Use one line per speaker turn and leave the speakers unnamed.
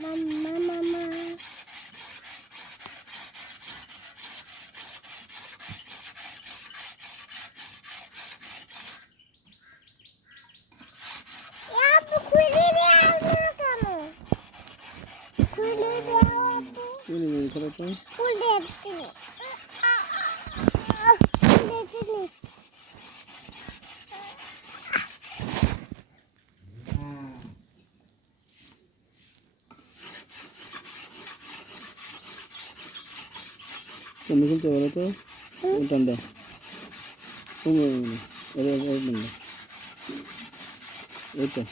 Mama mama. Ya bu kulübü almak ama. Kulübü
তুমি কিন্তু বলো তো টান দাও। তুমি এটা এটা